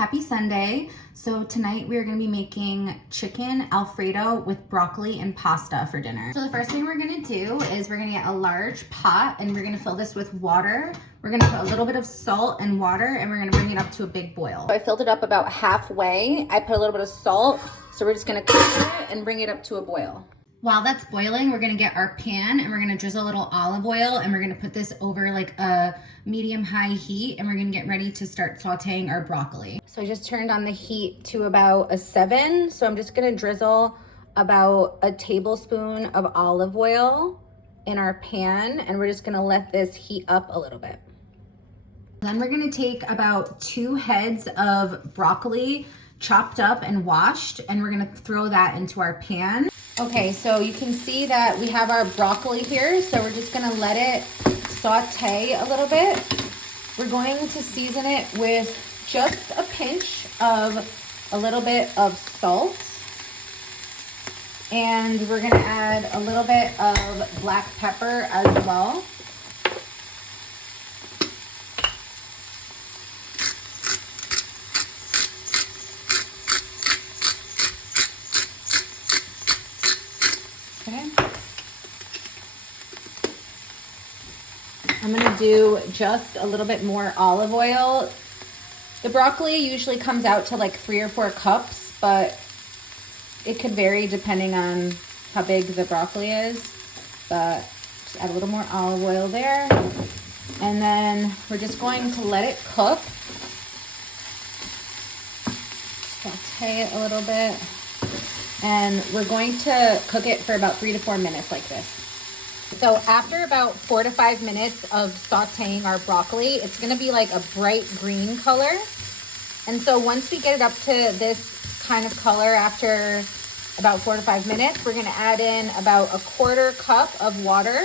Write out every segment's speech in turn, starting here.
Happy Sunday. So tonight we are going to be making chicken Alfredo with broccoli and pasta for dinner. So the first thing we're going to do is we're going to get a large pot and we're going to fill this with water. We're going to put a little bit of salt and water and we're going to bring it up to a big boil. So I filled it up about halfway. I put a little bit of salt. So we're just going to cover it and bring it up to a boil. While that's boiling, we're gonna get our pan and we're gonna drizzle a little olive oil and we're gonna put this over like a medium-high heat and we're gonna get ready to start sauteing our broccoli. So I just turned on the heat to about a 7. So I'm just gonna drizzle about a tablespoon of olive oil in our pan and we're just gonna let this heat up a little bit. Then we're gonna take about 2 heads of broccoli chopped up and washed and we're gonna throw that into our pan. Okay, so you can see that we have our broccoli here, so we're just gonna let it saute a little bit. We're going to season it with just a pinch of a little bit of salt. And we're gonna add a little bit of black pepper as well. I'm gonna do just a little bit more olive oil. The broccoli usually comes out to like 3 or 4 cups, but it could vary depending on how big the broccoli is. But just add a little more olive oil there. And then we're just going to let it cook. Saute it a little bit. And we're going to cook it for about 3 to 4 minutes like this. So after about 4 to 5 minutes of sauteing our broccoli, it's gonna be like a bright green color. And so once we get it up to this kind of color after about 4 to 5 minutes, we're gonna add in about a 1/4 cup of water.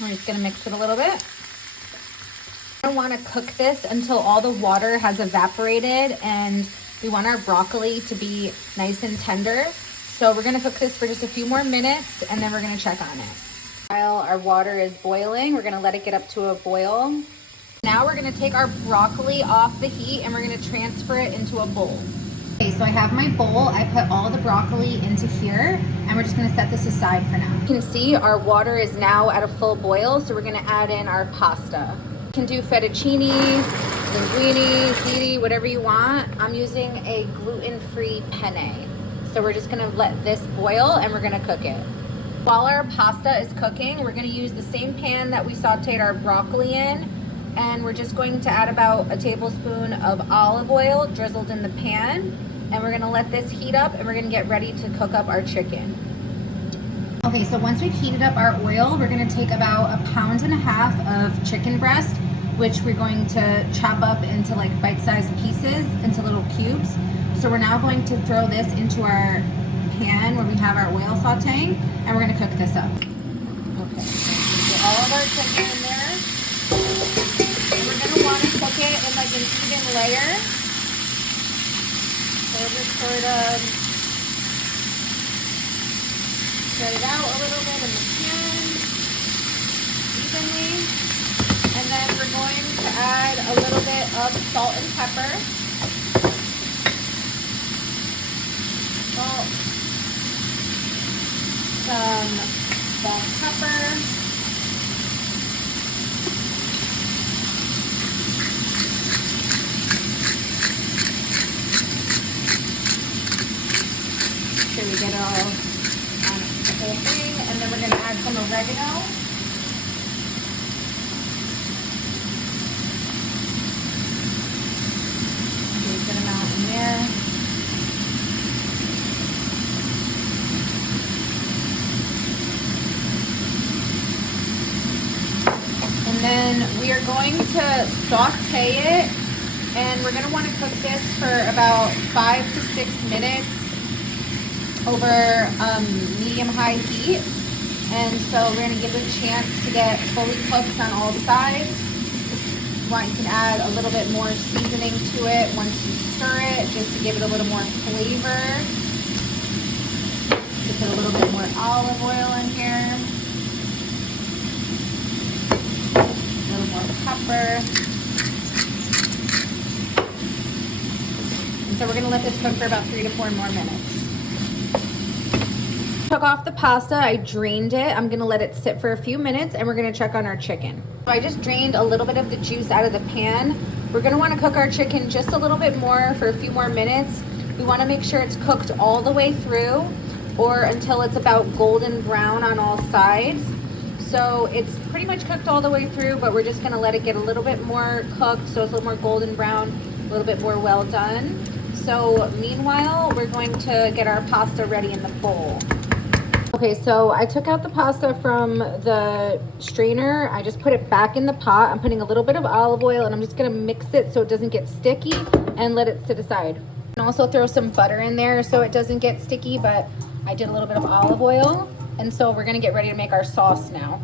We're just gonna mix it a little bit. I wanna cook this until all the water has evaporated and we want our broccoli to be nice and tender. So we're gonna cook this for just a few more minutes and then we're gonna check on it. While our water is boiling, we're gonna let it get up to a boil. Now we're gonna take our broccoli off the heat and we're gonna transfer it into a bowl. Okay, so I have my bowl. I put all the broccoli into here and we're just gonna set this aside for now. You can see our water is now at a full boil, so we're gonna add in our pasta. You can do fettuccine, linguine, ziti, whatever you want. I'm using a gluten-free penne. So we're just gonna let this boil and we're gonna cook it. While our pasta is cooking, we're gonna use the same pan that we sauteed our broccoli in, and we're just going to add about a tablespoon of olive oil drizzled in the pan, and we're gonna let this heat up and we're gonna get ready to cook up our chicken. Okay, so once we've heated up our oil, we're gonna take about 1.5 pounds of chicken breast, which we're going to chop up into like bite-sized pieces, into little cubes. So we're now going to throw this into our pan where we have our oil sauteing, and we're gonna cook this up. Okay, so get all of our chicken in there. And we're gonna wanna cook it in like an even layer. So we'll just sort of spread it out a little bit in the pan, evenly. And then we're going to add a little bit of salt and pepper. Salt, some black pepper, make sure we get it all on the whole thing, and then we're going to add some oregano. A good amount in there. And then we are going to saute it, and we're gonna wanna cook this for about 5 to 6 minutes over medium-high heat. And so we're gonna give it a chance to get fully cooked on all sides. If you want, you can add a little bit more seasoning to it once you stir it, just to give it a little more flavor. To put a little bit more olive oil in here. pepper. So we're gonna let this cook for about 3 to 4 more minutes. Took off the pasta, I drained it. I'm gonna let it sit for a few minutes and we're gonna check on our chicken. So I just drained a little bit of the juice out of the pan. We're gonna wanna cook our chicken just a little bit more for a few more minutes. We wanna make sure it's cooked all the way through or until it's about golden brown on all sides. So it's pretty much cooked all the way through, but we're just gonna let it get a little bit more cooked so it's a little more golden brown, a little bit more well done. So meanwhile, we're going to get our pasta ready in the bowl. Okay, so I took out the pasta from the strainer. I just put it back in the pot. I'm putting a little bit of olive oil and I'm just gonna mix it so it doesn't get sticky and let it sit aside. And also throw some butter in there so it doesn't get sticky, but I did a little bit of olive oil. And so we're gonna get ready to make our sauce now.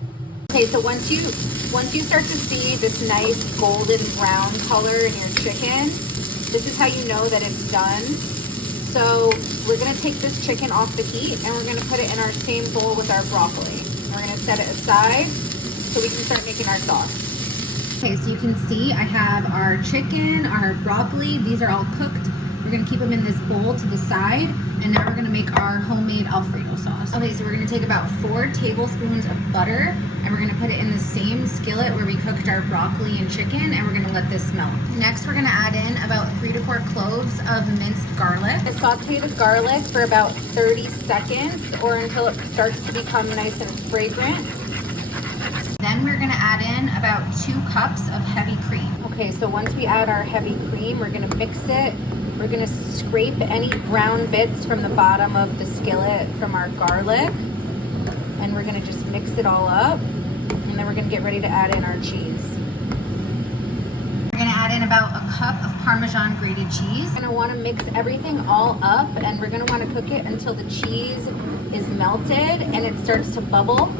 Okay, so once you start to see this nice golden brown color in your chicken, this is how you know that it's done. So we're gonna take this chicken off the heat and we're gonna put it in our same bowl with our broccoli. And we're gonna set it aside so we can start making our sauce. Okay, so you can see I have our chicken, our broccoli, these are all cooked. We're gonna keep them in this bowl to the side, and now we're gonna make our homemade Alfredo sauce. Okay, so we're gonna take about 4 tablespoons of butter, and we're gonna put it in the same skillet where we cooked our broccoli and chicken, and we're gonna let this melt. Next, we're gonna add in about 3 to 4 cloves of minced garlic. I saute the garlic for about 30 seconds, or until it starts to become nice and fragrant. Then we're gonna add in about 2 cups of heavy cream. Okay, so once we add our heavy cream, we're gonna mix it. We're gonna scrape any brown bits from the bottom of the skillet from our garlic. And we're gonna just mix it all up. And then we're gonna get ready to add in our cheese. We're gonna add in about a cup of Parmesan grated cheese. We're gonna wanna mix everything all up, and we're gonna wanna cook it until the cheese is melted and it starts to bubble.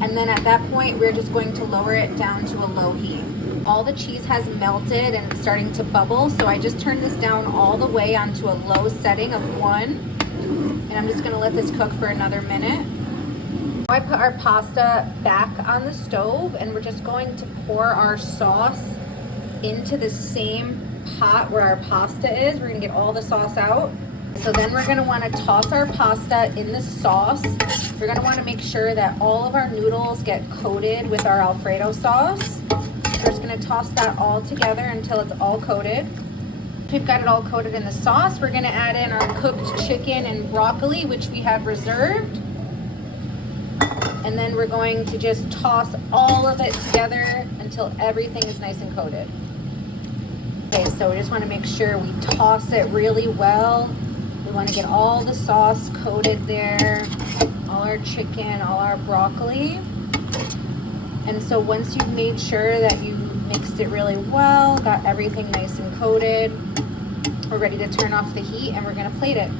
And then at that point, we're just going to lower it down to a low heat. All the cheese has melted and it's starting to bubble, so I just turned this down all the way onto a low setting of 1. And I'm just gonna let this cook for another minute. I put our pasta back on the stove and we're just going to pour our sauce into the same pot where our pasta is. We're gonna get all the sauce out. So then we're gonna wanna toss our pasta in the sauce. We're gonna wanna make sure that all of our noodles get coated with our Alfredo sauce. We're just gonna toss that all together until it's all coated. If we've got it all coated in the sauce, we're gonna add in our cooked chicken and broccoli, which we have reserved. And then we're going to just toss all of it together until everything is nice and coated. Okay, so we just wanna make sure we toss it really well. We wanna get all the sauce coated there, all our chicken, all our broccoli. And so once you've made sure that you mixed it really well, got everything nice and coated, we're ready to turn off the heat and we're gonna plate it.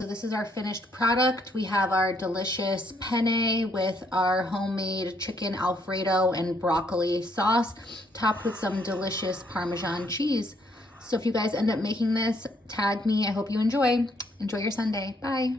So this is our finished product. We have our delicious penne with our homemade chicken Alfredo and broccoli sauce, topped with some delicious Parmesan cheese. So if you guys end up making this, tag me. I hope you enjoy. Enjoy your Sunday. Bye.